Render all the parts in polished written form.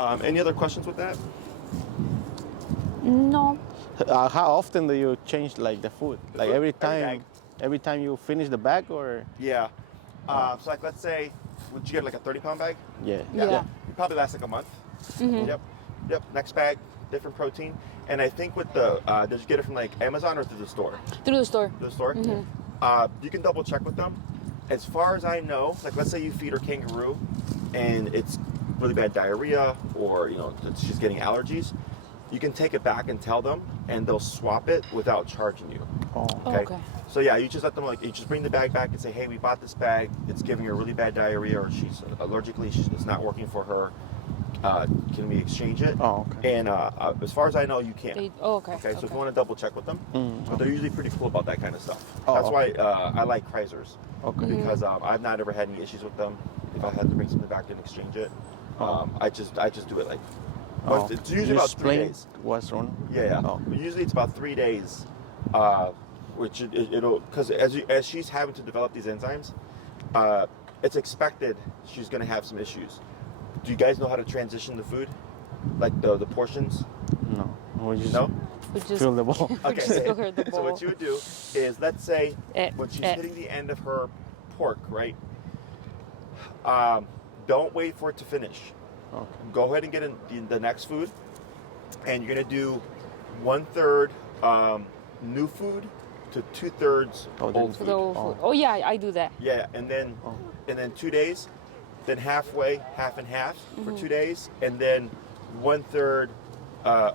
Any other questions with that? No. How often do you change like the food? Like every time? bag. Every time you finish the bag, or? Yeah. So like, let's say, would you get like a 30-pound bag? Yeah. Yeah. It probably lasts like a month. Mm-hmm. Yep. Next bag, different protein. And I think with the, did you get it from like Amazon or through the store? Through the store. The store? You can double check with them. As far as I know, like let's say you feed her kangaroo and it's really bad diarrhea, or she's getting allergies, you can take it back and tell them, and they'll swap it without charging you. Oh. Okay. So yeah, you just let them you just bring the bag back and say, hey, we bought this bag. It's giving her really bad diarrhea, or she's it's not working for her. Can we exchange it? Oh, okay. And as far as I know, you can. Okay. Okay, so if you want to double check with them, but they're usually pretty cool about that kind of stuff. Oh, That's okay. why I like Kreisers. Okay. Because I've not ever had any issues with them. If I had to bring something back and exchange it, I just do it like. It's usually about 3 days. What's wrong? Yeah. Oh. Usually it's about 3 days, which it'll because as she's having to develop these enzymes, it's expected she's going to have some issues. Do you guys know how to transition the food, like the portions? No. We just Fill the bowl. Okay. So what you would do is, let's say when she's hitting the end of her pork, right? Don't wait for it to finish. Okay. Go ahead and get in the next food, and you're gonna do 1/3 new food to 2/3 old food. The old food. Oh yeah, I do that. Yeah, and then 2 days, then halfway, half and half for 2 days, and then 1/3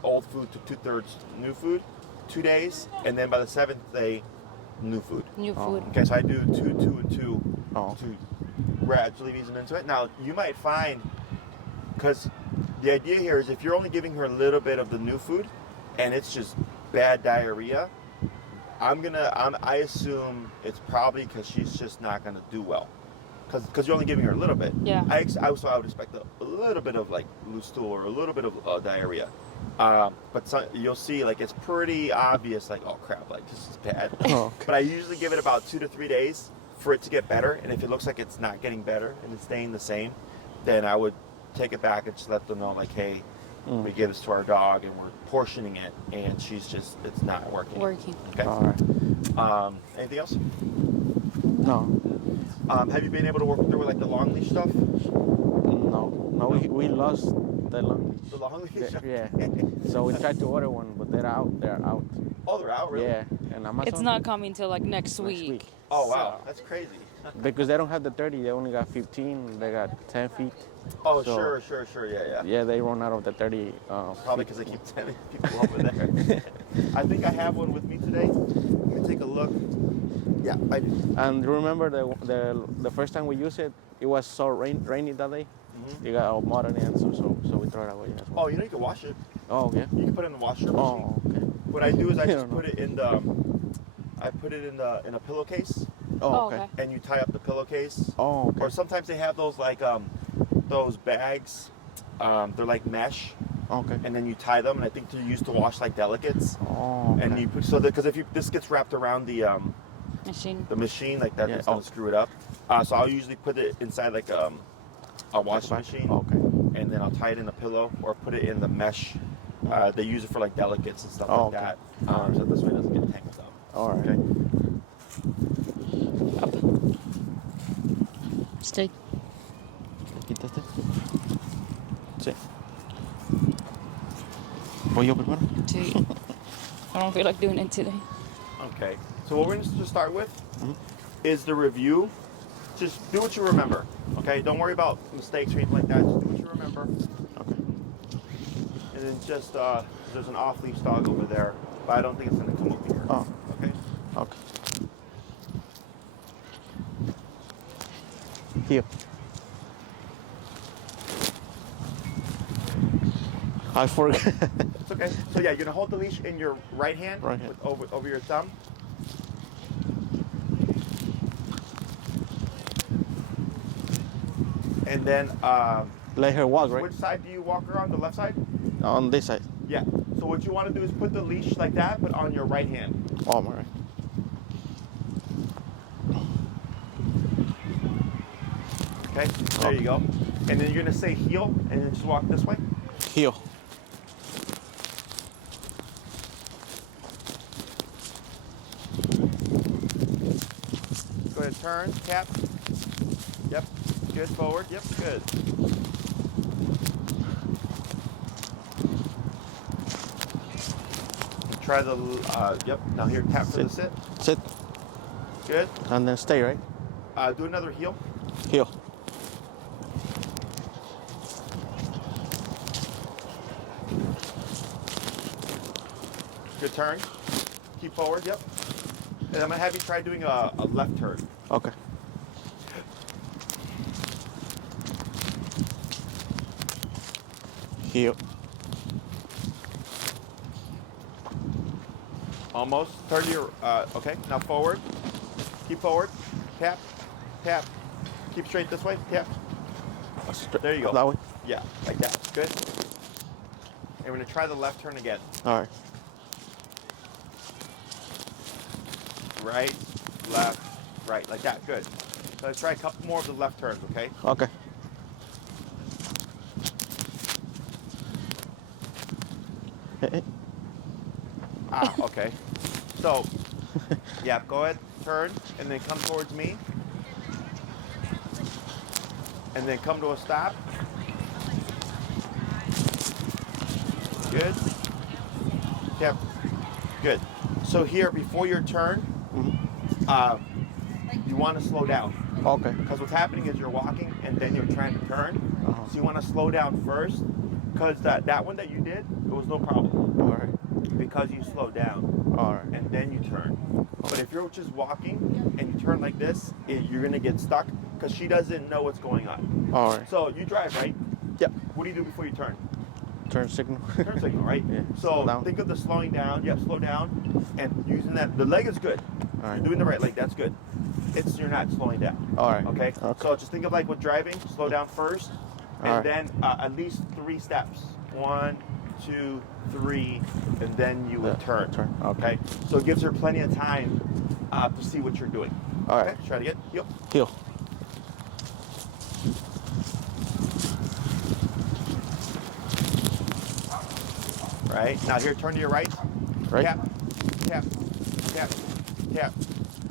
old food to 2/3 new food, 2 days, and then by the 7th day, new food. New food. Okay, so I do 2, 2, and 2 Oh. to gradually ease them into it. Now, you might find, because the idea here is if you're only giving her a little bit of the new food and it's just bad diarrhea, I assume it's probably because she's just not gonna do well. Because you're only giving her a little bit. Yeah. I would expect a little bit of like loose stool or a little bit of diarrhea. But you'll see, like, it's pretty obvious, like, oh crap, like this is bad. Oh, okay. But I usually give it about 2 to 3 days for it to get better. And if it looks like it's not getting better and it's staying the same, then I would take it back and just let them know, like, hey, we give this to our dog and we're portioning it, and it's not working. Okay. All right. Anything else? No. Have you been able to work through with like the long leash stuff? No. We lost the long leash. The long leash? Yeah. So we tried to order one, but they're out. Oh, they're out, really? Yeah. And Amazon. It's not coming till like next week. Oh, wow. That's crazy. Because they don't have the 30, they only got 15. They got 10 feet. Oh, So- sure. Yeah. Yeah, they run out of the 30. Probably because they keep sending people over there. I think I have one with me today. Let me take a look. Yeah, I do. And remember the first time we used it, it was so rainy that day. You got all mud on it, so we throw it away as well. Oh, you can wash it. Oh, yeah. You can put it in the washer machine. Oh, okay. What I do is I I just don't know. put it in a pillowcase, Oh, okay. okay. and you tie up the pillowcase. Oh, okay. Or sometimes they have those like those bags. They're like mesh, Okay. and then you tie them. And I think they're used to wash like delicates. Oh, okay. And you put because if this gets wrapped around the machine like that, Yeah. it's gonna screw it up. So I'll usually put it inside like a washing machine, Okay. and then I'll tie it in a pillow or put it in the mesh. They use it for like delicates and stuff Oh, like okay. that. So this way it doesn't get tangled up. All right. Okay. Stay. Quítate. Sí. ¿Voy yo primero? Sí. I don't feel like doing it today. Okay. So what we're going to start with is the review. Just do what you remember. Okay. Don't worry about mistakes or anything like that. Just do what you remember. Okay. And then just there's an off-leash dog over there, but I don't think it's going to come over here. Oh. Okay. Okay. Here. I forgot. It's okay. So yeah, you're gonna hold the leash in your right hand, Right hand. over your thumb. And then, Let her walk, right? which side do you walk her on? The left side? On this side. Yeah. So what you want to do is put the leash like that, but on your right hand. Oh, my right. Okay. There you go. And then you're gonna say heel, and then just walk this way. Heel. Go ahead, turn, tap. Yep, good, forward, yep, good. Try the, yep, now here, tap for the sit. Sit. Good. And then stay, right? Do another heel. Heel. Good turn. Keep forward, yep. And I'm gonna have you try doing a left turn. Okay. Heel. Almost. Turn to your, okay, now forward. Keep forward. Tap, tap. Keep straight this way, tap. There you go. That way? Yeah, like that. Good. And we're gonna try the left turn again. All right. Right, left, right, like that. Good. So let's try a couple more of the left turns, okay? Okay. Hey. Okay. So, yeah, go ahead, turn, and then come towards me. And then come to a stop. Good. Yep. Good. So here, before your turn, you want to slow down. Okay. Because what's happening is you're walking and then you're trying to turn. So you want to slow down first. Because that one that you did, it was no problem. All right. Because you slow down. All right. And then you turn. But if you're just walking and you turn like this, you're going to get stuck because she doesn't know what's going on. All right. So you drive, right? Yep. What do you do before you turn? Turn signal. Turn signal, right? Yeah. So think of the slowing down. Yep, slow down. And using that. The leg is good. All right. You're doing the right leg. That's good. It's you're not slowing down. All right. Okay? So just think of like with driving, slow down first, and All right. then at least 3 steps. 1, 2, 3, and then you would turn. Okay? So it gives her plenty of time to see what you're doing. All Okay? right. Try to get heel. Heel. Right? Now here, turn to your right. Right. Tap, tap, tap, tap.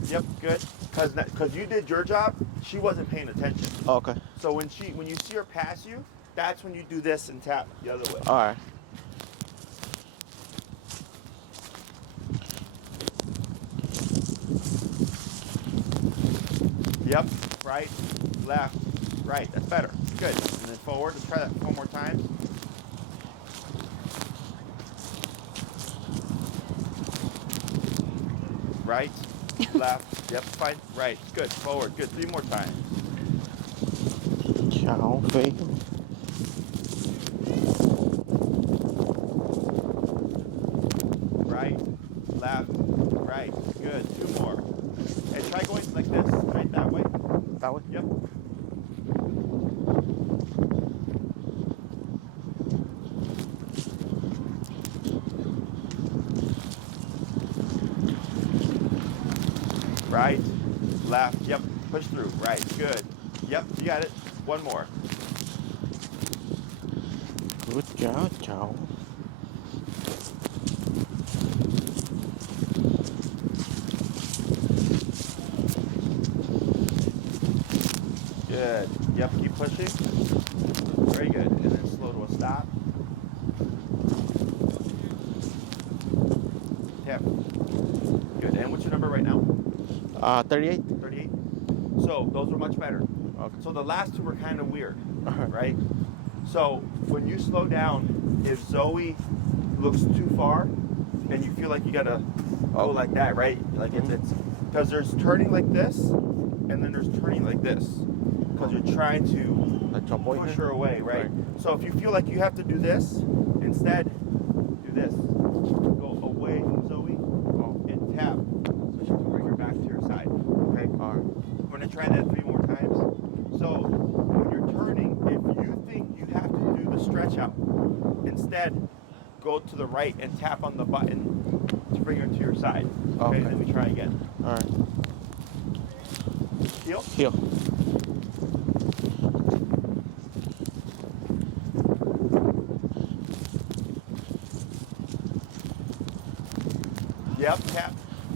Yep, good. Because you did your job, she wasn't paying attention. Okay. So when you see her pass you, that's when you do this and tap the other way. All right. Yep, right, left, right. That's better. Good. And then forward. Let's try that 4 more times. Right, left. Yep, fine. Right. Good. Forward. Good. 3 more times. Ciao, Faye. Right, left, right. Good. 2 more. And try going like this, right that way. That way? Yep. Right, left, yep, push through, right, good. Yep, you got it. 1 more. Good job, ciao. Good. Yep, keep pushing. Very good. And then slow to a stop. Tap. Good. And what's your number right now? 38. 38. So those were much better. Okay. So the last 2 were kind of weird, right? So when you slow down, if Zoe looks too far and you feel like you gotta go like that, right? Like it's because there's turning like this and then there's turning like this because you're trying to push her away, right? So if you feel like you have to do this, instead do this. Go away from Zoe and tap so she can bring her back to your side. Okay? All right. We're gonna try that 3 more times. So when you're turning, if you think you have to do the stretch out, instead go to the right and tap on the button to bring her to your side. Okay, and then we try again. All right. Heel? Heel.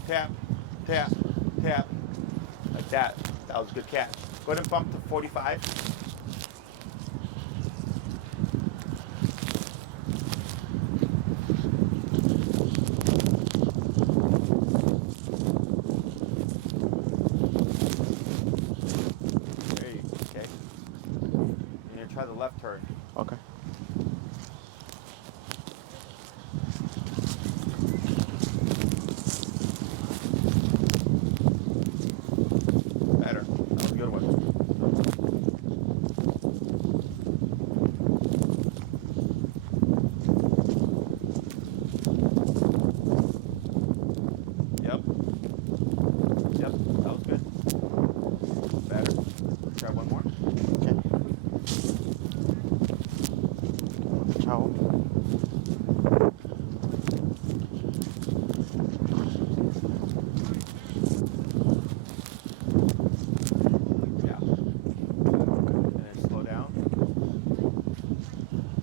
tap, tap, tap. Like that. That was a good catch. Go ahead and bump to 45. There you go. Okay. You're going to try the left turn. Okay. Better. That was a good one. Yep. Yep. That was good. Better. Try one more. Okay. Ciao. Yeah. And then slow down.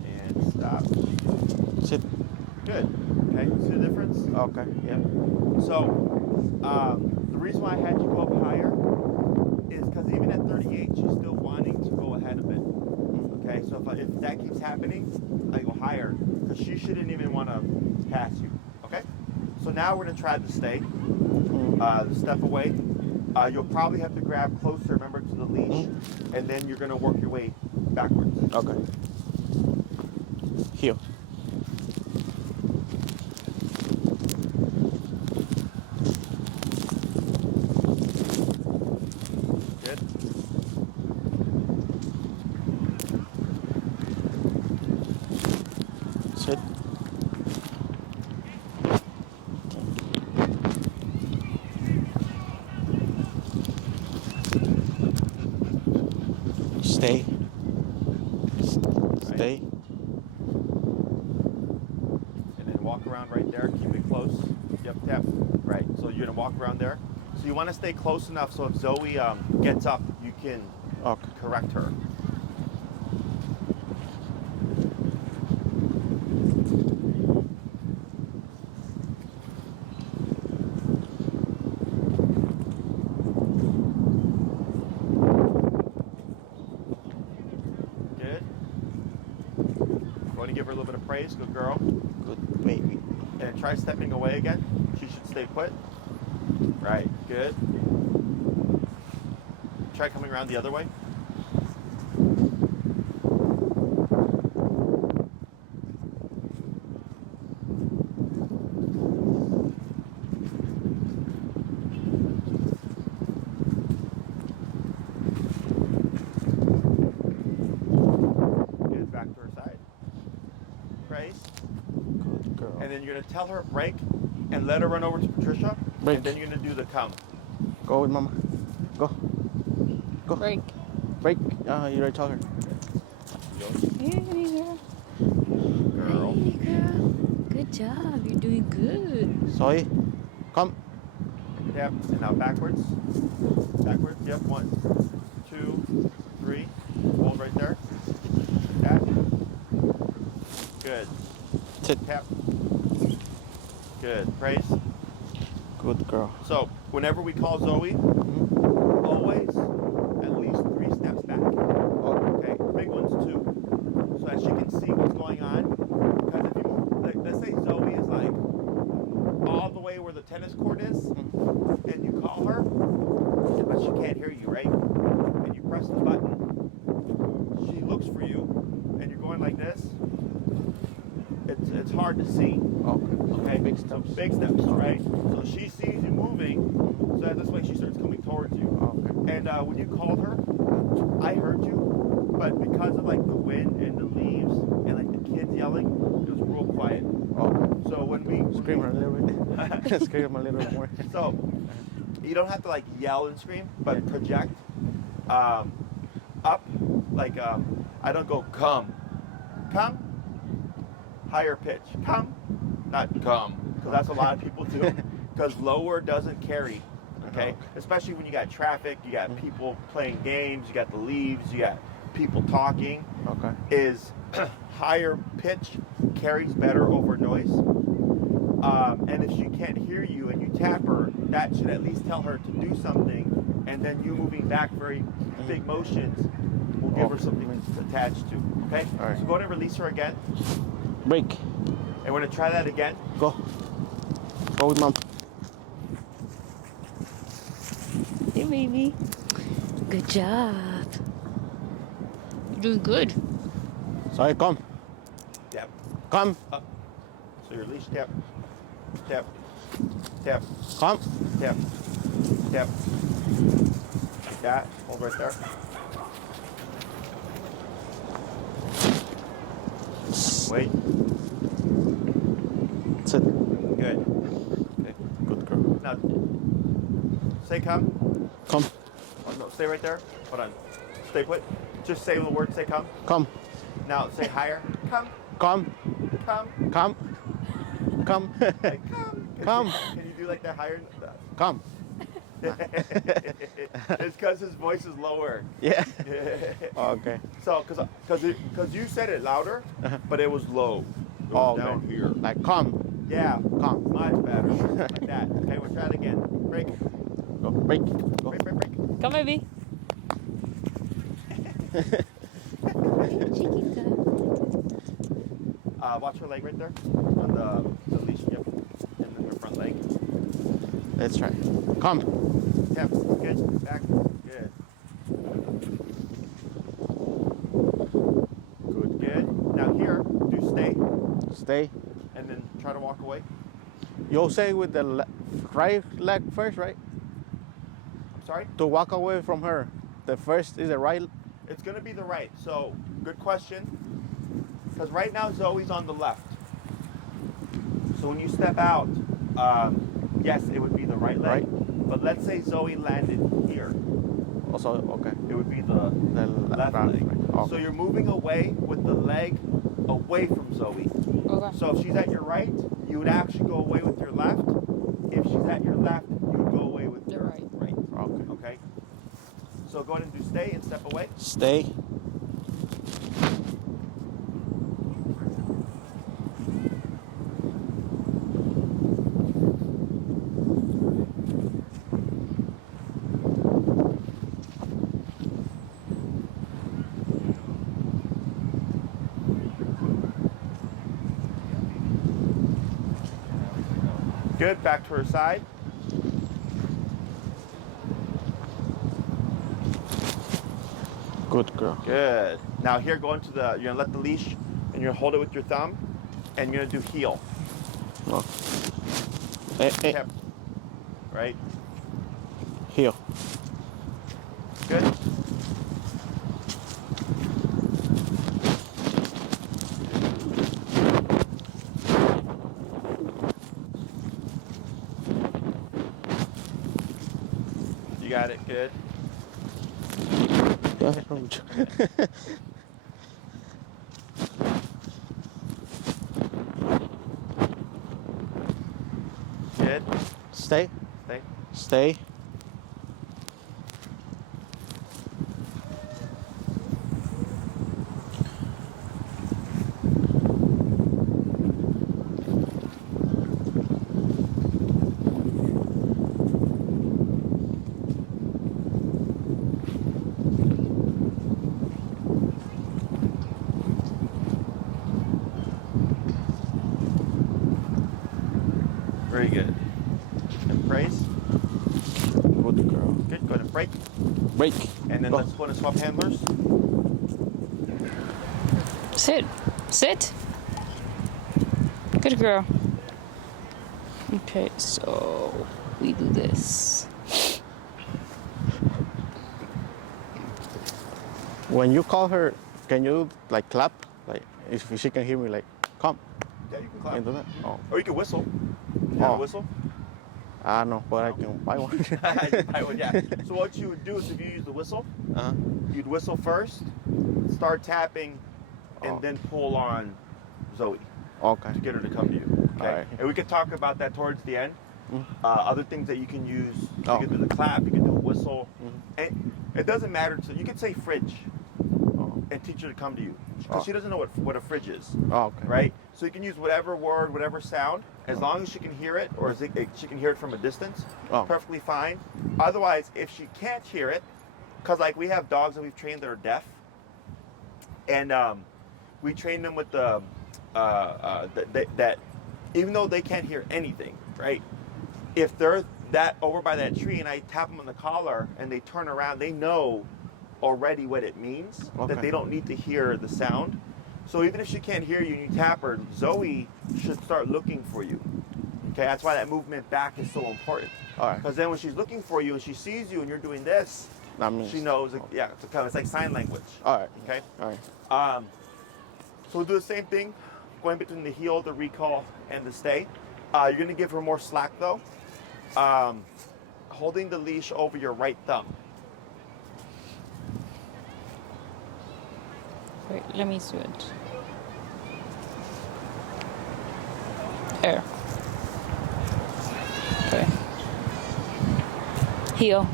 And stop. Sit. Good. Okay. See the difference? Okay. Yeah. So, the reason why I had you go up higher is because even at 38, she's still wanting to go ahead a bit. Okay, so if that keeps happening, I go higher because she shouldn't even want to pass you. Okay, so now we're gonna try the stay, the step away. You'll probably have to grab closer, remember, to the leash, and then you're gonna work your way backwards. Okay. Heel. Good. Sit. Stay. Stay. And then walk around right there. Keep it close. Yep, tap. Right. So you're gonna walk around there. So you want to stay close enough so if Zoe gets up, you can Okay. correct her. Good. Want to give her a little bit of praise? Good girl. Good baby. And try stepping away again. She should stay put. Right. Good. Try coming around the other way. Good. Back to her side. Praise. Good girl. And then you're going to tell her break and let her run over to Patricia. Break. And then you're going to do the come. Go with mama. Go. Go. Break. Break. You already told her. Hey, girl. Girl. Hey, girl. Good job. You're doing good. Zoey. Come. Yep. And now backwards. Backwards. Yep. 1, 2, 3. Hold right there. Tap. Good. Sit. Tap. Good. Praise. Good girl. So whenever we call Zoe, always at least 3 steps back. Okay. Big ones too. So that she can see what's going on. Because if you move, like, let's say Zoe is like all the way where the tennis court is, and you call her, but she can't hear you, right? And you press the button, she looks for you, and you're going like this. It's hard to see. Okay, Big so steps. big steps, right? So she sees you moving, so that this way she starts coming towards you. Okay. And when you called her, I heard you, but because of like the wind and the leaves and like the kids yelling, it was real quiet. Okay. So when we Scream her a little bit. Scream a little more. So you don't have to like yell and scream, but project up. Like I don't go come, higher pitch, come, not come, because that's a lot of people do. Because lower doesn't carry, okay? Especially when you got traffic, you got people playing games, you got the leaves, you got people talking. Okay. Is higher pitch carries better over noise. And if she can't hear you and you tap her, that should at least tell her to do something. And then you moving back very big motions will give her something attached to. Okay? All right. So go ahead and release her again. Break. And we're going to try that again. Go. Go with mom. Hey, baby. Good job. You're doing good. Sorry, come. Tap. Come. Up. So your leash tap. Tap. Tap. Come. Tap. Tap. That. Hold right there. Wait. Sit. Good. Okay. Good girl. Now, say come. Come. Oh, no, stay right there. Hold on. Stay put. Just say the word. Say come. Come. Now say higher. Come. Come. Come. Come. Come. Like, come. Come. Can you do like that higher? Come. It's because his voice is lower. Yeah. Okay. So, because you said it louder, but it was low. It was down here. Like come. Yeah. Come. Much better. Like that. Okay, we'll try it again. Break. Go. Break. Go. Break, break, break. Come, baby. Chiquita. Watch her leg right there. On the leash. Yep. And then her front leg. Let's try. Come. Tap. Good. Back. Good. Good. Good. Now here, do stay. Stay. And then try to walk away. You'll say with the right leg first, right? I'm sorry? To walk away from her. The first is the right. It's going to be the right. So, good question. Because right now, Zoe's on the left. So when you step out, yes, it would be the right leg. Right. But let's say Zoe landed here. Also, okay. It would be the The left right. leg. Okay. So you're moving away with the leg away from Zoe. Okay. So if she's at your right, you would actually go away with your left. If she's at your left, you would go away with your Right. right. Okay. Okay? So go ahead and do stay and step away. Stay. Good. Back to her side. Good girl. Good. Now here, go into the, you're gonna let the leash and you're gonna hold it with your thumb and you're gonna do heel. No. Eh, eh. Tap. Right? Heel. Good. You got it. Good. Good. Stay. Stay. Stay. Very good. And praise. Good girl. Good. Go ahead and break. Break. And then Go. let's go and swap handlers. Sit. Sit. Good girl. Okay, so we do this. When you call her, can you like clap? Like if she can hear me, like come. Yeah, you can clap. Can you do that? Oh. Or you can whistle. You have a Oh. whistle? I know, but I can buy one. You can buy one, yeah. So what you would do is if you use the whistle, Uh-huh. you'd whistle first, start tapping, and Oh. then pull on Zoe Okay. to get her to come to you. Okay. Alright. And we could talk about that towards the end. Mhm. Other things that you can use. Oh. You can do the clap. You can do a whistle. Mhm. And it doesn't matter. You can say fridge. Oh. and teach her to come to you. Because she doesn't know what a fridge is. Oh, okay. Right? So you can use whatever word, whatever sound, as long as she can hear it, or she can hear it from a distance, perfectly fine. Otherwise, if she can't hear it, because like we have dogs that we've trained that are deaf, and we train them with that even though they can't hear anything, right? If they're that over by that tree and I tap them on the collar and they turn around, they know already what it means, that they don't need to hear the sound. So even if she can't hear you and you tap her, Zoe should start looking for you. Okay, that's why that movement back is so important. All right. Because then when she's looking for you and she sees you and you're doing this, That means she knows, yeah, it's like sign language. All right. Okay? All right. So we'll do the same thing, going between the heel, the recall, and the stay. You're going to give her more slack though. Holding the leash over your right thumb. Wait, let me switch. Here. Okay. Heel.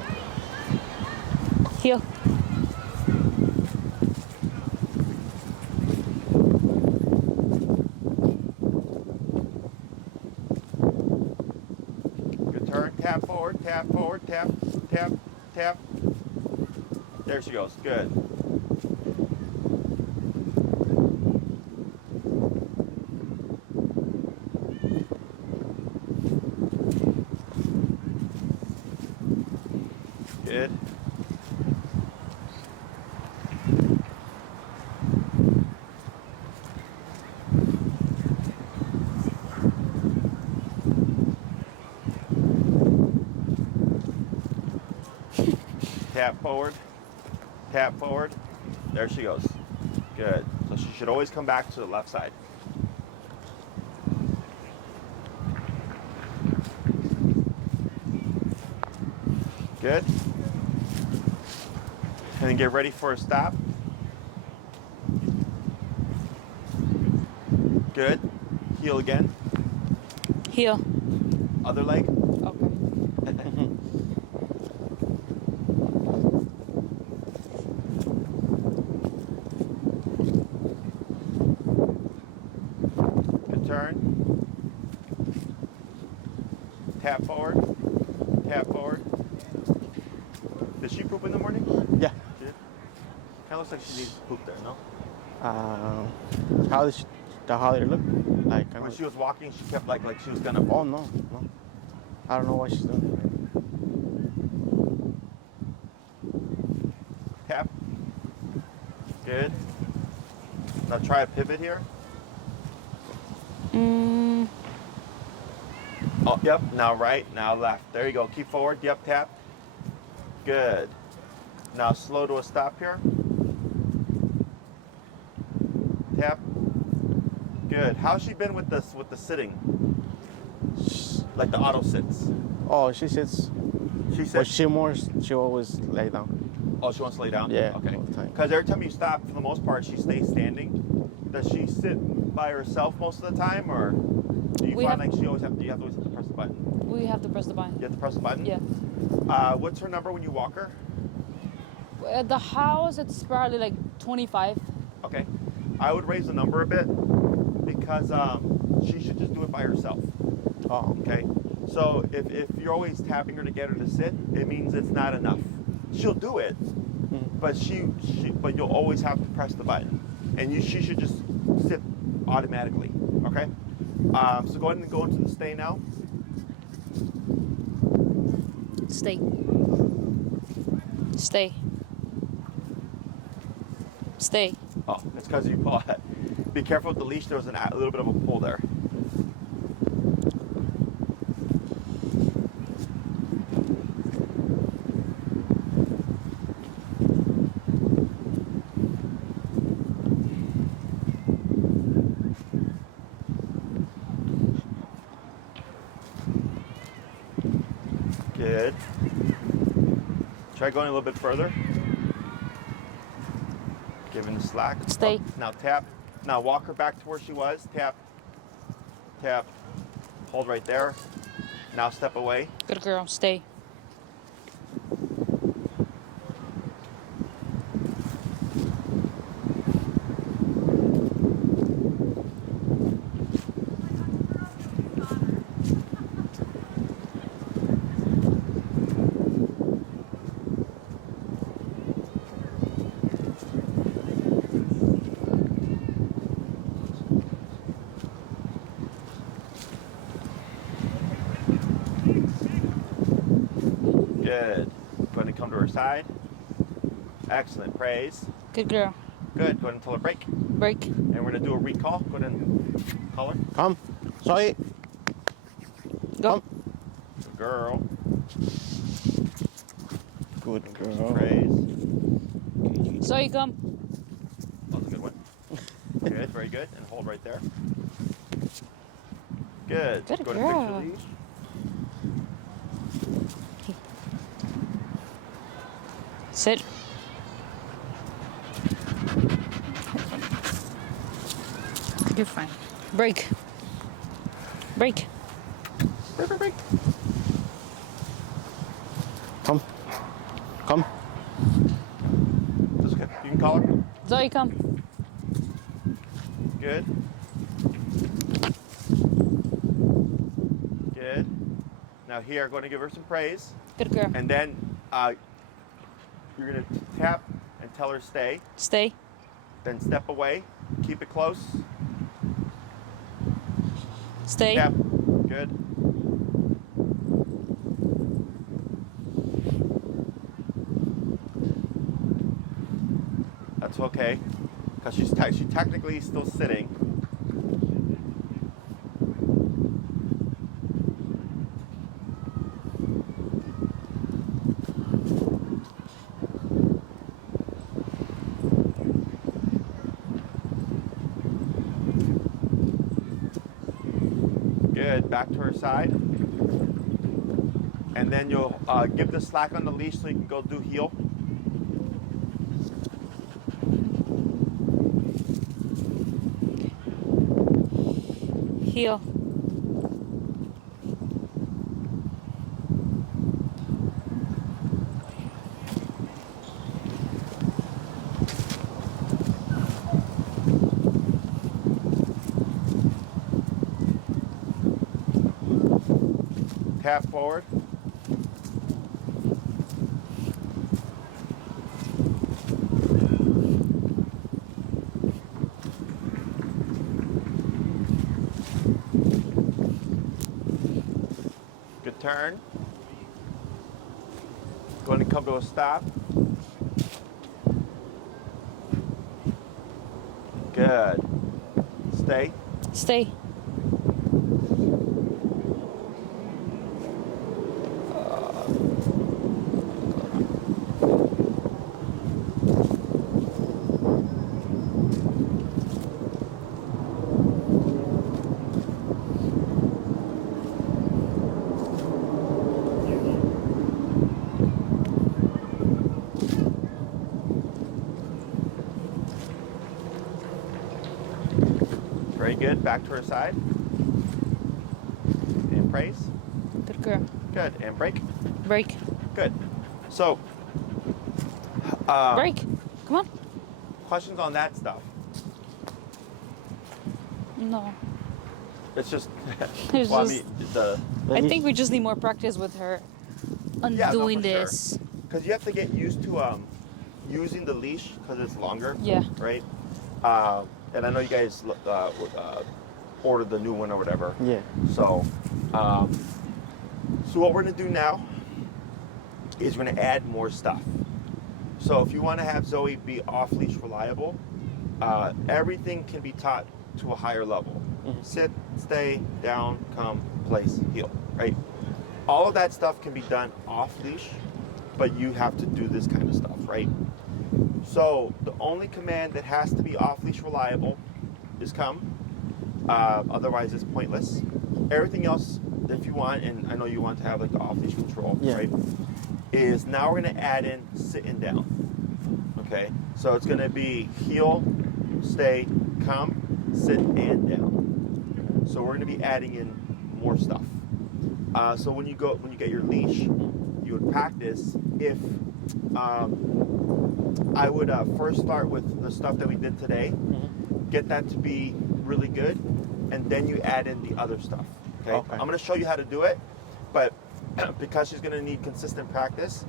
Heel. Good turn. Tap forward, tap, tap, tap. There she goes. Good. Good. Tap forward, tap forward. There she goes. Good. So she should always come back to the left side. Good. And then get ready for a stop. Good. Heel again. Heel. Other leg. Okay. Good turn. Tap forward. Tap forward. Did she poop in the morning? Yeah. She did? Kind of looks like she needs to poop there, no? How did it look? Like When she was walking, she kept like she was gonna. Oh no. I don't know what she's doing. Tap. Good. Now try a pivot here. Oh, yep. Now right, now left. There you go. Keep forward. Yep, tap. Good. Now slow to a stop here. Tap. Good. How's she been with this with the sitting? Like the auto sits. Oh, she sits. She But sits. she always lay down. Oh, she wants to lay down? Yeah, Okay. all the time. Because every time you stop, for the most part, she stays standing. Does she sit by herself most of the time, or do you find like she always have? Do you have to always have to press the button? We have to press the button. You have to press the button. Yeah. What's her number when you walk her? At the house, it's probably like 25. Okay. I would raise the number a bit because she should just do it by herself. Oh. Okay. So if you're always tapping her to get her to sit, it means it's not enough. She'll do it, but but you'll always have to press the button, and she should just sit automatically. Okay. So go ahead and go into the stay now. Stay. Stay. Stay. Oh, it's because you pull. Be careful with the leash. There was a little bit of a pull there. Good. Try going a little bit further. Giving the slack. Stay. Oh, now tap. Now walk her back to where she was. Tap. Tap. Hold right there. Now step away. Good girl. Stay. Good. Go ahead and come to her side. Excellent. Praise. Good girl. Good. Go ahead and tell her break. Break. And we're going to do a recall. Go ahead and call her. Come. Zoey. Go. Come. Good girl. Good girl. Praise. Zoey, come. That was a good one. Good. Very good. And hold right there. Good. Good Go girl. ahead and fix your leash. Sit. You're fine. Break. Break. Break, break, break. Come. Come. That's okay. You can call her. Zoey, come. Good. Good. Now here, going to give her some praise. Good girl. And then you're going to tap and tell her stay. Stay. Then step away. Keep it close. Stay. Tap. Good. That's okay. Because she's technically still sitting. Good. Back to her side. And then you'll give the slack on the leash so you can go do heel. Heel. Tap forward. Good turn. Going to come to a stop. Good. Stay. Stay. Very good. Back to her side. And praise. Good girl. Good. And break. Break. Good. So, Break. Come on. questions on that stuff? No. It's just, It's well, just- I mean, the, I think we just need more practice with her on Yeah, no, doing for sure. this. because you have to get used to using the leash because it's longer. Yeah. Right. And I know you guys ordered the new one or whatever. Yeah. So, so what we're gonna do now is we're gonna add more stuff. So if you want to have Zoey be off leash reliable, everything can be taught to a higher level. Mhm. Sit, stay, down, come, place, heel. Right. All of that stuff can be done off leash, but you have to do this kind of stuff, right? So the only command that has to be off leash reliable is come. Otherwise, it's pointless. Everything else, if you want, and I know you want to have like the off leash control, Yeah. right? Is now we're gonna add in sitting down. Okay, so it's gonna be heel, stay, come, sit, and down. So we're gonna be adding in more stuff. So when you get your leash, you would practice if. I would first start with the stuff that we did today, get that to be really good, and then you add in the other stuff. Okay? Okay. I'm going to show you how to do it, but because she's going to need consistent practice,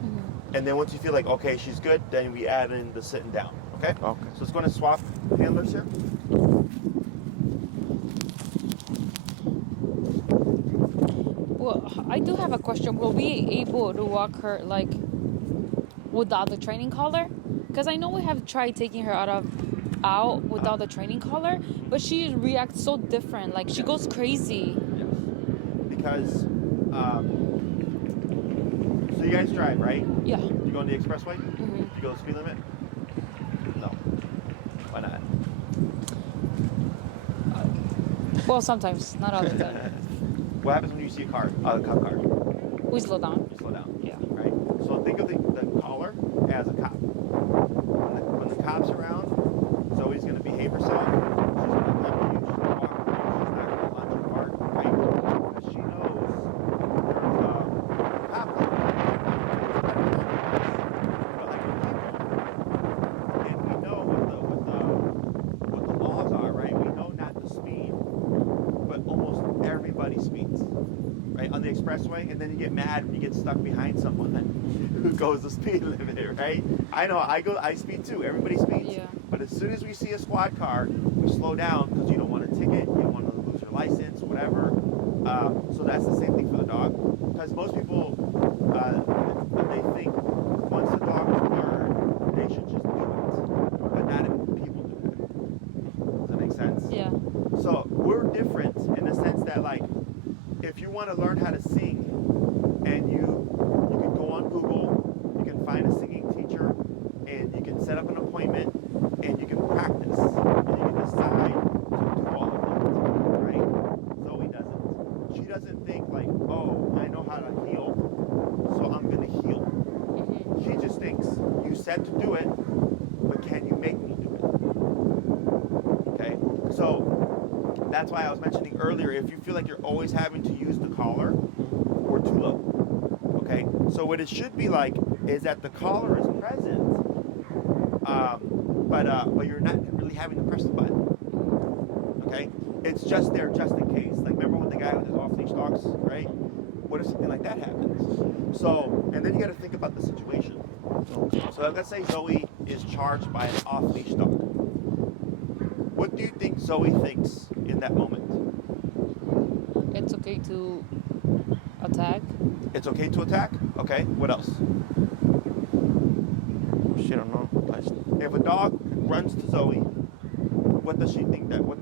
and then once you feel like, okay, she's good, then we add in the sitting down. Okay? Okay. So it's going to swap handlers here. Well, I do have a question. Will we be able to walk her like without the training collar? Because I know we have tried taking her out without the training collar, but she reacts so different. Like she goes crazy. Yes. Because, so you guys drive, right? Yeah. You go on the expressway? Mm-hmm. You go the speed limit? No. Why not? Well, sometimes, not all the time. What happens when you see a car, a cop car? We slow down. You slow down. Yeah. Right? So think of the collar as a cop. When the cop's around, Zoe's going to behave herself. She's going to come to you. She's going to walk with you. She's not going to lunge or bark, right? Because she knows there's a cop there. And we know what the laws are, right? We know not to speed, but almost everybody speeds. Right, on the expressway, and then you get mad when you get stuck behind someone who goes the speed limit, right? I know, I speed too, everybody speeds. Yeah. But as soon as we see a squad car, we slow down because you don't want a ticket, you don't want to lose your license, whatever. So that's the same thing for the dog. Because most people, they think once the dog is learned, they should just do it. But not if people do it. Does that make sense? Yeah. So we're different in the sense that, like, if you want to learn how to sing, and you can go on Google, you can find a singing teacher, and you can set up an appointment, and you can practice, and you can decide to do all of that, right? Zoe doesn't. She doesn't think like, oh, I know how to heal, so I'm going to heal. Mm-hmm. She just thinks, you said to do it, but can you make me do it? Okay? So that's why I was mentioning earlier, if you feel like you're always having to use the collar, we're too low. Okay? So what it should be like is that the collar is present, but you're not really having to press the button. Okay? It's just there just in case. Like, remember with the guy with his off-leash dogs, right? What if something like that happens? So, and then you got to think about the situation. So let's say Zoe is charged by an off-leash dog. What do you think Zoe thinks in that moment? It's okay to attack. It's okay to attack? Okay, what else? She don't know. Like, If a dog runs to Zoe, what does she think what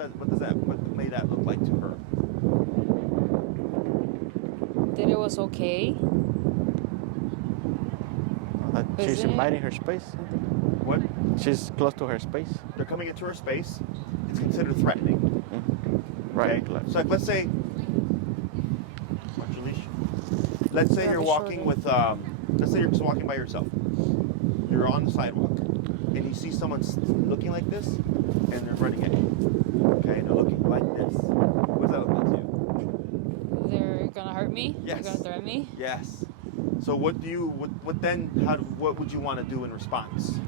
may that look like to her? That it was okay. she's Isn't it? inviting her space. What? She's close to her space. They're coming into her space. It's considered threatening. Mm-hmm. Right. Okay? So like, let's say, watch your leash. Let's say Grab you're his walking shoulder. with, let's say you're just walking by yourself. You're on the sidewalk, and you see someone looking like this, and they're running at you. Okay, and they're looking like this. What does that look like to you? They're gonna hurt me. Yes. They're gonna threaten me. Yes. So what would you want to do in response?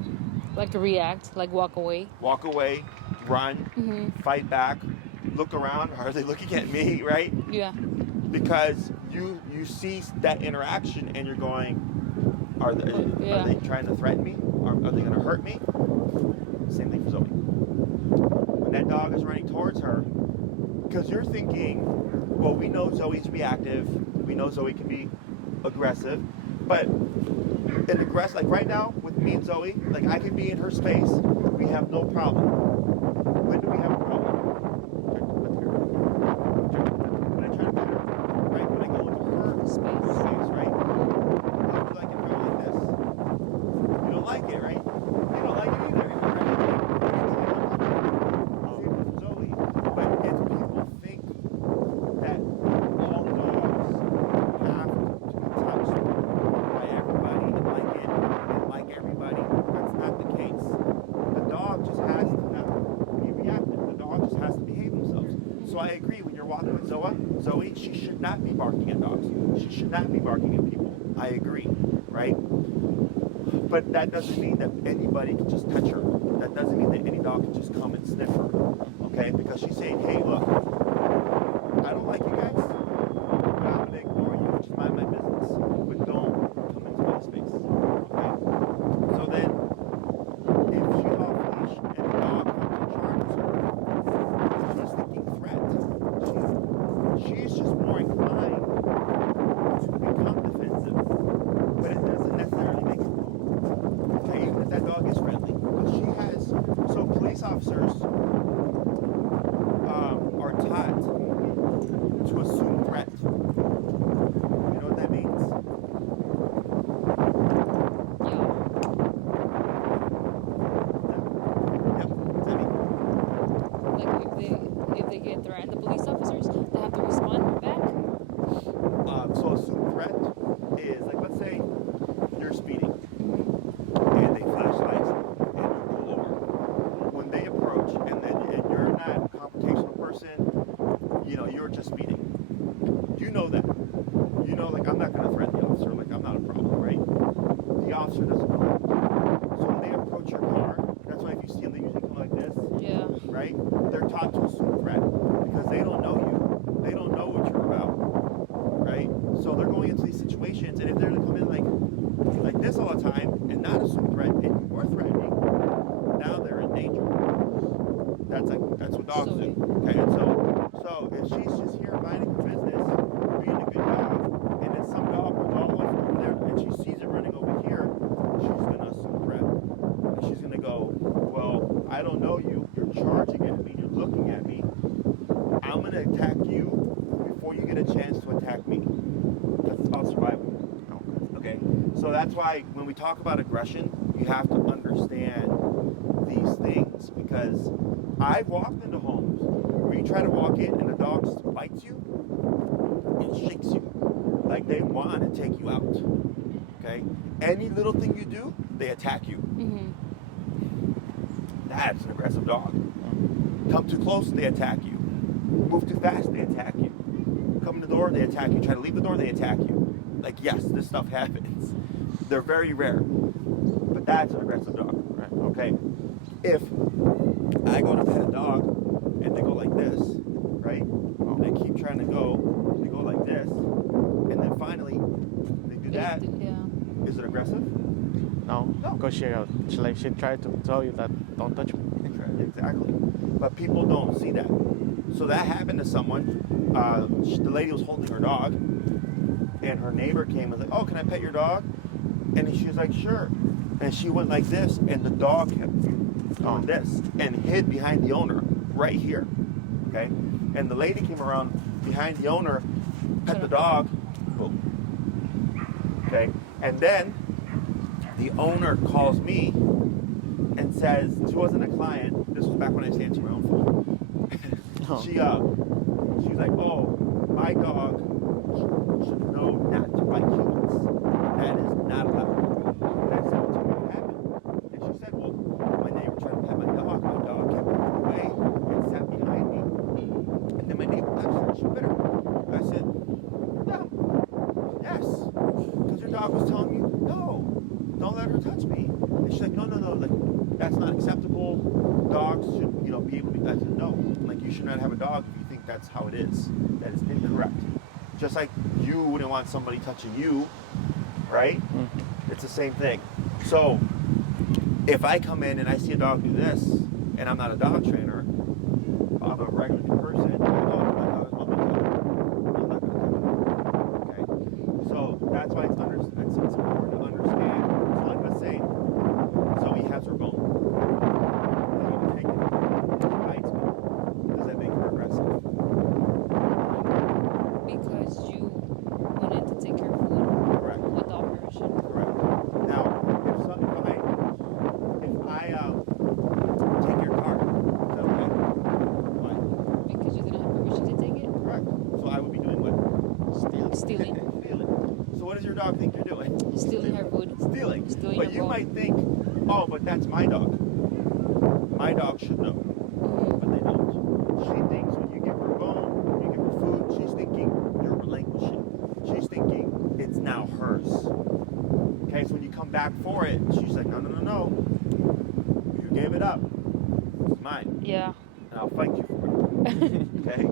Like react. Like walk away. Walk away, run, Mm-hmm. fight back, look around. Are they looking at me, right? Yeah. Because you see that interaction and you're going, are they trying to threaten me? Are they going to hurt me? Same thing for Zoe. When that dog is running towards her, because you're thinking, well, we know Zoe's reactive. We know Zoe can be aggressive, but like right now with me and Zoe, like I can be in her space. We have no problem. When do we have a problem? When I try to pet her, right? When I go into her space, right? How do you like it if I go like this? You don't like it, right? You don't like it either, right? Same with Zoe, but it's people think that all dogs have to be touched by everybody and like everybody. That's not the case. The dog just has to not be reactive. The dog just has to behave themselves. So I agree, when you're walking with Zoe, she should not be barking at dogs. She should not be barking at people. I agree, right? But that doesn't mean that anybody can just touch her. That doesn't mean that any dog can just come and sniff her, okay? Because she's saying, hey, look, I don't like you guys, but I'm gonna ignore you, just mind my business, but don't come into my space, okay? So then, if she's off leash and the dog comes and charges her, she's thinking threat. She's just more inclined to right? They're taught to assume threat because they don't know you. They don't know what you're about, right? So they're going into these situations, and if they're to come in like this all the time and not assume threat and you're threatening, now they're in danger. That's what dogs do. Okay, and so if she's just here minding her business, being a good dog, and then some dog runs all over there and she sees it running over here, she's gonna assume threat. And she's gonna go, well, I don't know you, you're charging at me, you're looking at me. I'm gonna attack you before you get a chance to attack me. That's about survival. Okay? So that's why when we talk about aggression, you have to understand these things, because I've walked into homes where you try to walk in and the dog bites you and shakes you like they want to take you out. Okay? Any little thing you do, they attack you. Mm-hmm. That's an aggressive dog. Come too close, they attack you. Move too fast, they attack you. Come in the door, they attack you. Try to leave the door, they attack you. Like, yes, this stuff happens. They're very rare, but that's an aggressive dog. Right? Okay? If I go to pet a dog and they go like this, right? And they keep trying to go, they go like this, and then finally they do that. Yeah. Is it aggressive? No, because she tried to tell you that don't touch me. Exactly. But people don't see that. So that happened to someone. The lady was holding her dog, and her neighbor came and was like, "Oh, can I pet your dog?" And she was like, "Sure." And she went like this, and the dog kept doing this and hid behind the owner right here. Okay? And the lady came around behind the owner, pet the dog, boom. Okay? And then the owner calls me and says, she wasn't a client, this was back when I used to answer my own phone. She was like, "Oh, my dog should know not to bite humans. That is not allowed." And I said, "Well, tell me what happened." And she said, "Well, my neighbor tried to pet my dog kept moving away and sat behind me. And then my neighbor touched her and she bit her." I said, "No. Yes. Because your dog was telling you, no, don't let her touch me." And she's like, no, like, that's not acceptable. Dogs should, be able to be. I said, no, like, you should not have a dog if you think that's how it is. That is incorrect. Just like you wouldn't want somebody touching you, right? Mm-hmm. It's the same thing. So if I come in and I see a dog do this, and I'm not a dog trainer, I'm a regular person, my dog is loving me. I'm not going to touch it. Okay? So that's why it's important to understand. So like, let's say Zoey has her bone. And you take it. She bites me. Does that make her aggressive? Because you wanted to take her food. Correct. Without permission. Correct. Now, if I take your car, is that okay? Why? Because you didn't have permission to take it? Correct. So I would be doing what? Stealing. Stealing. So what does your dog think you're doing? Stealing her food. Stealing. Stealing But her you bone. might think, oh, but that's my dog. My dog should know. But they don't. She thinks when you give her a bone, when you give her food, she's thinking you're relinquishing. She's thinking it's now hers. Okay, so when you come back for it, she's like, no. You gave it up. It's mine. Yeah. And I'll fight you for it. Okay?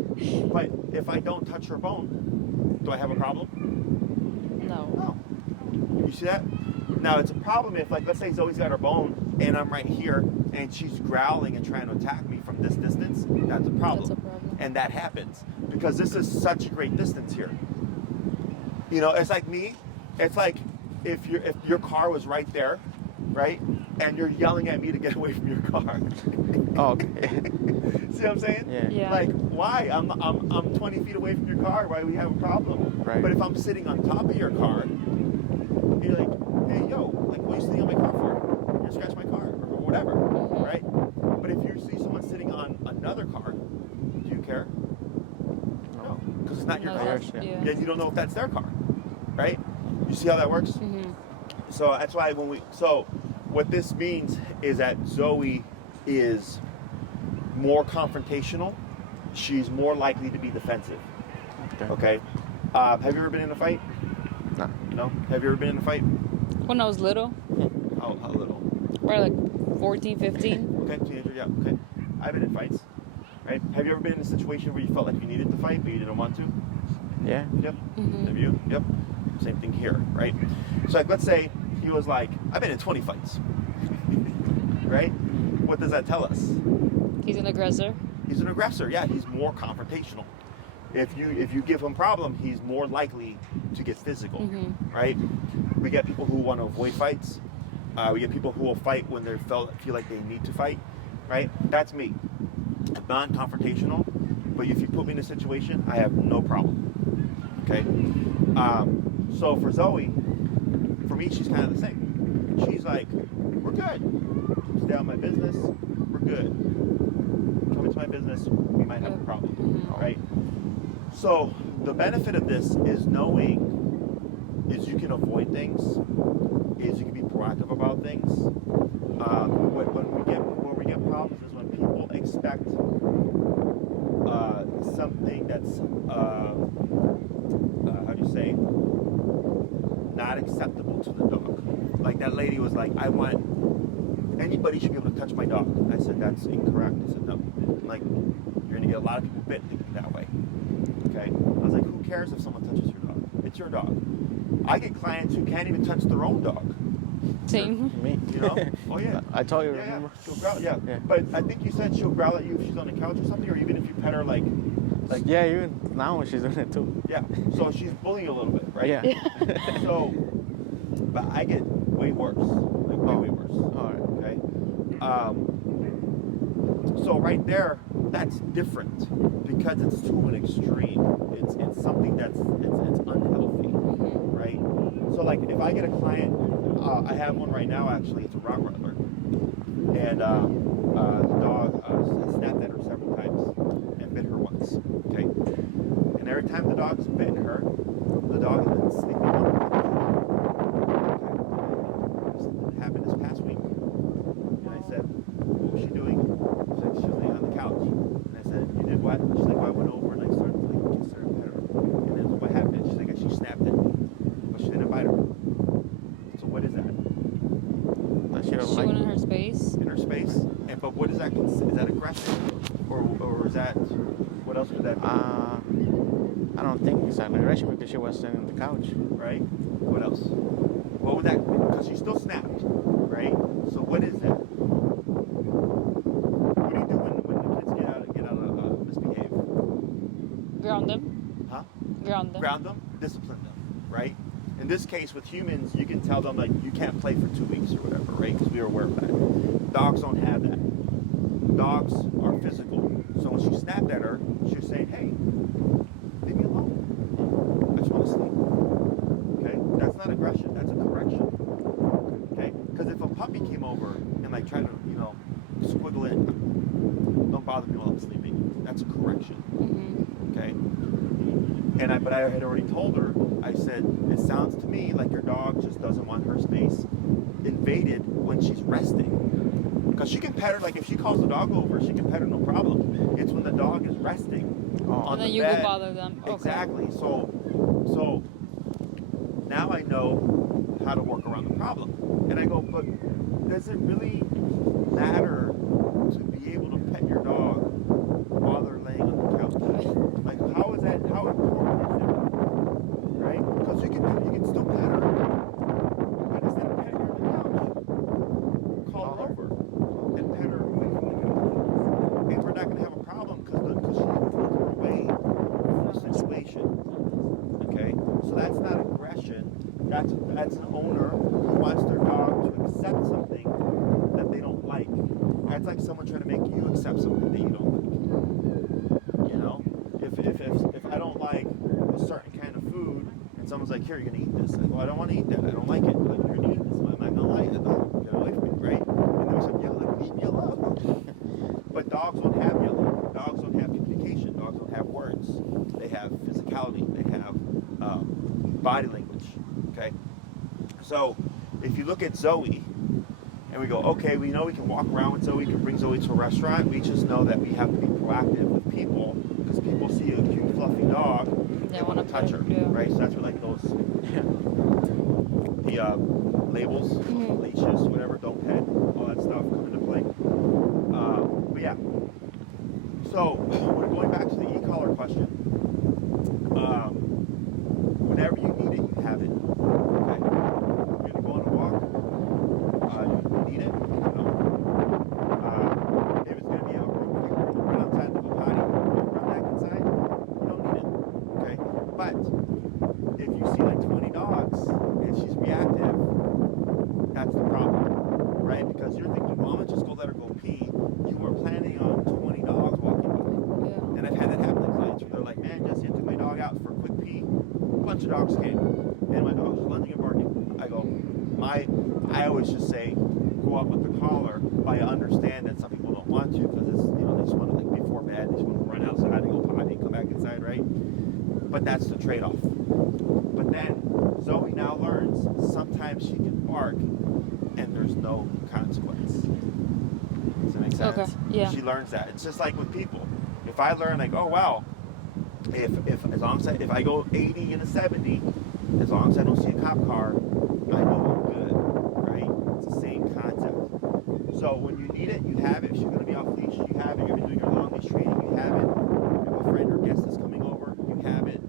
But if I don't touch her bone, do I have a problem? No. You see that? Now, it's a problem if, like, let's say Zoe's got her bone, and I'm right here, and she's growling and trying to attack me from this distance. That's a problem. That's a problem. And that happens because this is such a great distance here. It's like me. It's like if your car was right there, right, and you're yelling at me to get away from your car. Okay. See what I'm saying? Yeah. Like, why? I'm 20 feet away from your car. Why do we have a problem? Right. But if I'm sitting on top of your car, you're like, hey, yo, like, what are you sitting on my car for? You're gonna scratch my car or whatever, right? But if you see someone sitting on another car, do you care? No, because it's not your car. Yeah. Yeah, you don't know if that's their car, right? You see how that works? Mm-hmm. So that's why what this means is that Zoey is more confrontational. She's more likely to be defensive. Okay? Have you ever been in a fight? No? Have you ever been in a fight? When I was little. How little? Probably like 14, 15. Okay, teenager, yeah, okay. I've been in fights, right? Have you ever been in a situation where you felt like you needed to fight, but you didn't want to? Yeah. Yep. Have you? Yep. Same thing here, right? So like, let's say he was like, I've been in 20 fights, right? What does that tell us? He's an aggressor. He's an aggressor. Yeah, he's more confrontational. If you give him problem, he's more likely to get physical, right? We get people who want to avoid fights. We get people who will fight when they feel like they need to fight, right? That's me. I'm non-confrontational, but if you put me in a situation, I have no problem. Okay. So for Zoey, for me, she's kind of the same. She's like, we're good. Stay out of my business. We're good. Come into my business, we might have a problem, right? So the benefit of this is knowing is you can avoid things, is you can be proactive about things. When we get problems is when people expect something that's how do you say, not acceptable to the dog. Like that lady was like, I want anybody should be able to touch my dog. I said that's incorrect. I said no. Like you're gonna get a lot of people bit thinking that way. Okay. I was like, who cares if someone touches your dog? It's your dog. I get clients who can't even touch their own dog. Same. Me. You know? Oh yeah. I told you, Yeah, remember? she'll growl. Yeah. Yeah. But I think you said she'll growl at you if she's on the couch or something, or even if you pet her like. Yeah, even now she's doing it too. Yeah. So she's bullying a little bit, right? Yeah. So, but I get way worse. Like way worse. All right. Okay. So right there, that's different because it's to an extreme. It's something that's it's unhealthy, right? So like if I get a client, I have one right now actually. It's a Rottweiler, and the dog snapped at her several times and bit her once. Okay, and every time the dog's bitten her, the dog has been sleeping on her couch. Okay, this happened this past week, and I said, "What was she doing?" She's like, "She was laying on the couch." And I said, "You did what?" She's like, "Well, I went over and I started to like kiss her and pet her." And then what happened? She's like, "She snapped at me, but she didn't bite her." So what is that? That she don't She like. went in her space. In her space? And but what is that? Is that aggressive, or is that what else could that be? I don't think it's an aggression because she was sitting on the couch. Right? What else? What would that be? Because she still snapped, right? So what is that? What do you do when the kids get out of misbehave? Ground them. Huh? Ground them. Ground them, discipline them, right? In this case, with humans, you can tell them like you can't play for 2 weeks or whatever, right? Because we are aware of that. Dogs don't have that. Dogs are physical. So when she snapped at her, she was saying, "Hey, leave me alone. I just want to sleep." Okay? That's not aggression. That's a correction. Okay? Because if a puppy came over and like tried to, squiggle in, don't bother me while I'm sleeping. That's a correction. Okay? But I had already told her, I said, it sounds to me like your dog just doesn't want her space invaded when she's resting. Because she can pet her, like if she calls the dog over, she can pet her no problem. It's when the dog is resting on And then the you bed. go bother them. Okay. Exactly. So now I know how to work around the problem. And I go, but does it really matter to be able to pet your dog while they're laying on the couch? Like how important is it? Right? Because you can still pet her, but instead of petting her on the couch, call her over and pet her away from the couch. And we're not going to have a problem because she pulled her away from the situation. Okay? So that's not aggression. That's an owner who wants their dog to accept something that they don't like. That's like someone trying to make you accept something that you don't like. You know? If I don't like a certain kind of food and someone's like, "Here, you're gonna eat this." I go, "I don't want to eat that. I don't like it." Like, "You're gonna eat this. I'm not gonna like it. No, get away from me," right? And then we said, "Yeah, like leave me alone." But dogs don't have yelling. Dogs don't have communication. Dogs don't have words. They have physicality. They have body language. Okay? So if you look at Zoey and we go, okay, we know we can walk around with Zoey, we can bring Zoey to a restaurant, we just know that we have to be proactive with people because people see a cute fluffy dog, they want to touch her, right? So that's where like those the labels, leashes, whatever, don't pet, all that stuff come into play. But yeah, always just say, go out with the collar, but I understand that some people don't want to because it's, you know, they just want to, like, before bed, they just want to run outside and go potty and come back inside, right? But that's the trade-off. But then Zoe now learns sometimes she can bark and there's no consequence. Does that make sense? Okay, yeah. She learns that. It's just like with people. If I learn, like, oh wow, if as long as if I go 80 and a 70, as long as I don't see a cop car, I know I'm good, right? It's the same concept. So when you need it, you have it. If she's going to be off leash, you have it. You're doing your long leash training, you have it. If a friend or guest is coming over, you have it.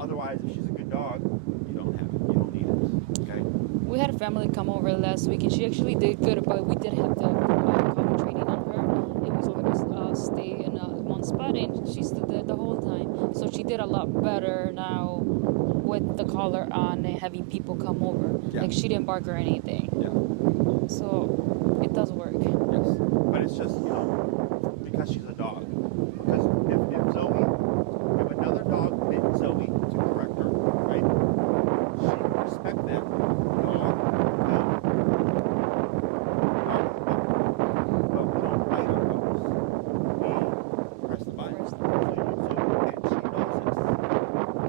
Otherwise, if she's a good dog, you don't have it. You don't need it. Okay. We had a family come over last week, and she actually did good, but we did have to collar training on her. It was always stay in one spot, and she stood there the whole time. So she did a lot better now with the collar on and having people come over. Yeah. Like, she didn't bark or anything. Yeah. So it does work. Yes. But it's just, you know, because she's a dog. Because if another dog bit Zoe to correct her, right? She would respect that dog. But we don't bite our dogs. We press the button. Press the So you do, and she knows this.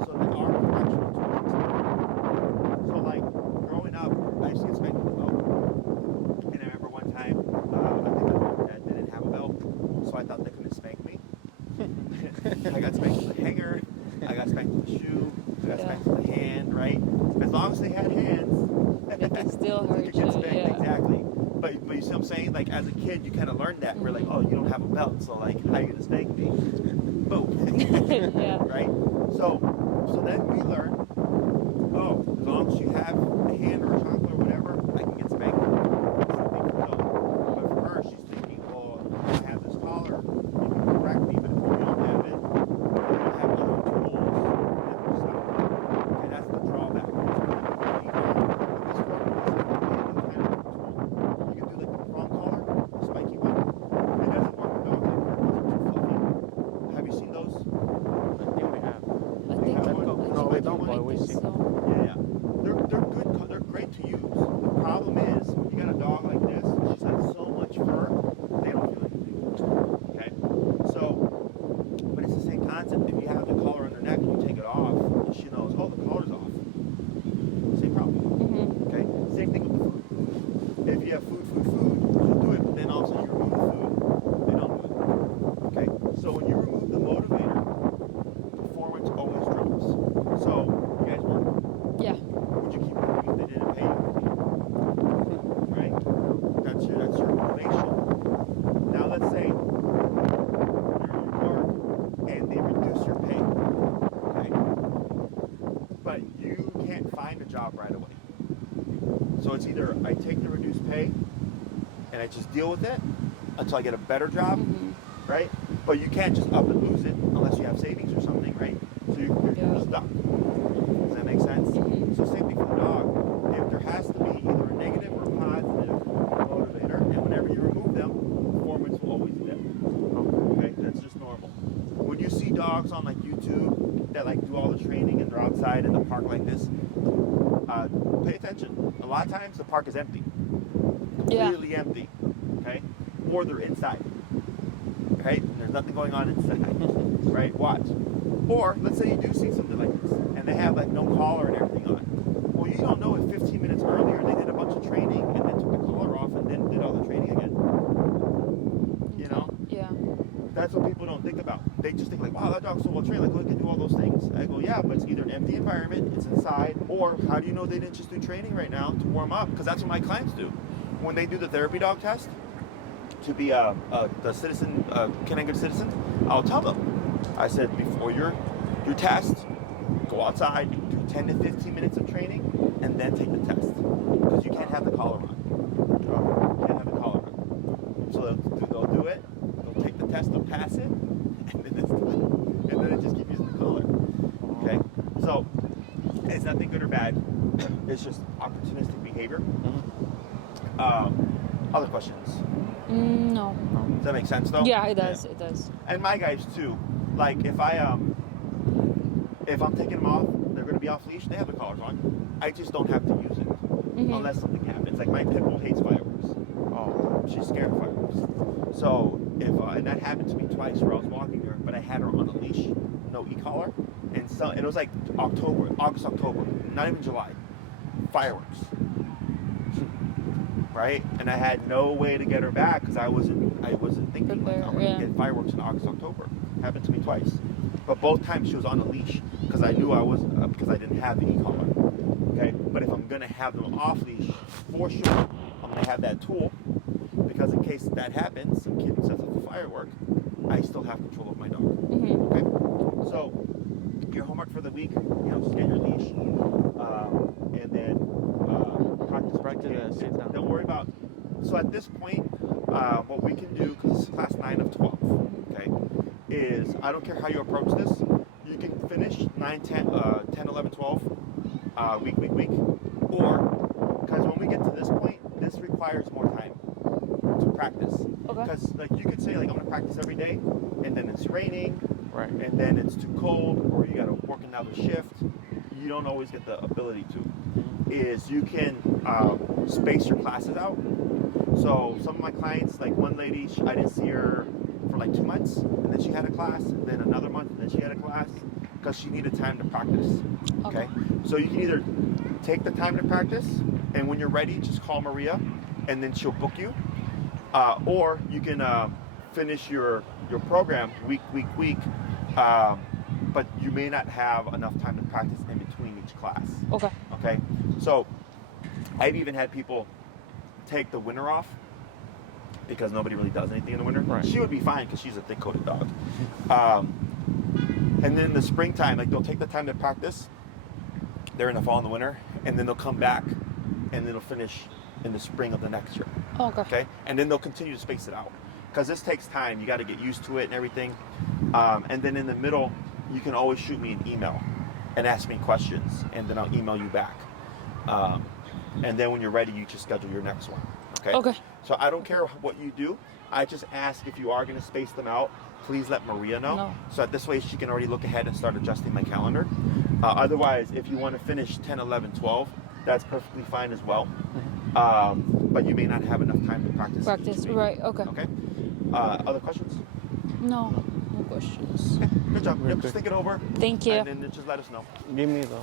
So there are correctional tools. So like growing up, I used to get spanked with a belt. And I remember one time, I think my mom and dad didn't have a belt, so I thought they couldn't spank me. I got spanked with a hanger, I got spanked with a shoe, I got spanked with a hand, right? As long as they had hands, They can still they hurt could get you. spanked, Yeah. exactly. But you see what I'm saying? Like as a kid, you kind of learned that. We're like, oh, you don't have a belt, so like, how are you gonna spank me? Boom. Yeah. Right? So then we learned, oh, as long as you have a hand or a chocolate or whatever, I can get spanked. Something for Zoe. But for her, she's thinking, well, I have this collar, you can correct me, but if you don't have it, you don't have other tools that will stop me. Okay, that's the drawback. With this one, it's like any kind of tool. You can do like the prong collar, the spiky one. It doesn't work with dogs like her because they're too fluffy. Have you seen those? I think we have. I think No, we don't, but we think see. so. Yeah. They're good. They're great to use. The problem is when you got a dog like this, she's got so much fur, they don't feel anything. Okay. So, but it's the same concept. If you have the collar on their neck and you take it off, she knows, oh, the collar's off. Same problem. Mm-hmm. Okay. Same thing with the food. If you have food, she'll do it. But then all of a sudden you remove the food, they don't do it. Okay. So when you remove the motivator, performance always drops. So you guys work. Yeah. Would you keep working if they didn't pay you? Right? That's your motivation. Now let's say you work and they reduce your pay. Okay? But you can't find a job right away. So it's either I take the reduced pay and I just deal with it until I get a better job, Mm-hmm. right? But you can't just up and lose it unless you have savings or something, right? So you're Yeah. stuck. Does that make sense? Mhm. So same thing for the dog. If there has to be either a negative or a positive motivator, and whenever you remove them, performance will always dip. Okay, that's just normal. When you see dogs on like YouTube that like do all the training and they're outside in the park like this, pay attention. A lot of times the park is empty, Yeah. completely empty. Okay, or they're inside. Right? And there's nothing going on inside. Right? Watch. Or let's say you do see something like this, and they have like no collar and everything on. Well, you don't know if 15 minutes earlier they did a bunch of training and then took the collar off and then did all the training again. You know? Yeah. That's what people don't think about. They just think like, wow, that dog's so well trained. Like, look, it can do all those things. I go, yeah, but it's either an empty environment, it's inside, or how do you know they didn't just do training right now to warm up? Because that's what my clients do. When they do the therapy dog test to be the citizen, Canadian citizen, I'll tell them. I said, before your test, go outside, do 10 to 15 minutes of training, and then take the test. Because you can't have the collar on. You can't have the collar on. So they'll do it, they'll take the test, they'll pass it, and then it's done. And then it just keep using the collar. Okay? So, it's nothing good or bad. It's just opportunistic behavior. Other questions? No. Does that make sense though? Yeah, it does. It does. And my guys too. Like if I'm taking them off, they're gonna be off leash. They have the collars on. I just don't have to use it. unless something happens. Like my pit bull hates fireworks. Oh. She's scared of fireworks. So if and that happened to me twice where I was walking her, but I had her on a leash, no e-collar, and it was like August, October, not even July. Fireworks. Right? And I had no way to get her back because I wasn't thinking like I'm gonna get fireworks in August, October. Happened to me twice. But both times she was on a leash because I knew I was because I didn't have the e-collar. Okay? But if I'm gonna have them off leash, for sure, I'm gonna have that tool because in case that happens, some kid sets off a firework, I still have control of my dog. Okay? So your homework for the week, just get your leash, and then practice. Don't worry about. So at this point, what we can do, because it's class 9 of 12, okay, is I don't care how you approach this. You can finish 9, 10, 10, 11, 12, week, or because when we get to this point, this requires more time to practice. Okay. Because like you could say like I'm gonna practice every day, and then it's raining, Right. and then it's too cold, or you gotta work another shift. You don't always get the ability to. Is you can space your classes out. So some of my clients, like one lady, I didn't see her for like 2 months, and then she had a class, and then another month, and then she had a class, because she needed time to practice. Okay. So you can either take the time to practice, and when you're ready, just call Maria, and then she'll book you, or you can finish your program week, but you may not have enough time to practice in between each class. Okay. Okay. So I've even had people take the winter off because nobody really does anything in the winter. Right. She would be fine because she's a thick-coated dog. And then in the springtime, like they'll take the time to practice. They're in the fall and the winter, and then they'll come back, and then they'll finish in the spring of the next year. Okay. Okay. And then they'll continue to space it out because this takes time. You got to get used to it and everything. And then in the middle, you can always shoot me an email and ask me questions, and then I'll email you back. And then when you're ready, you just schedule your next one. Okay? Okay. So I don't care what you do. I just ask if you are going to space them out, please let Maria know. No. So that this way she can already look ahead and start adjusting my calendar. Otherwise, if you want to finish 10, 11, 12, that's perfectly fine as well. But you may not have enough time to practice. Practice, right, okay. Okay. Other questions? No questions. Okay. Good job. Very Yep, good. just think it over. Thank you. And then just let us know. Give me the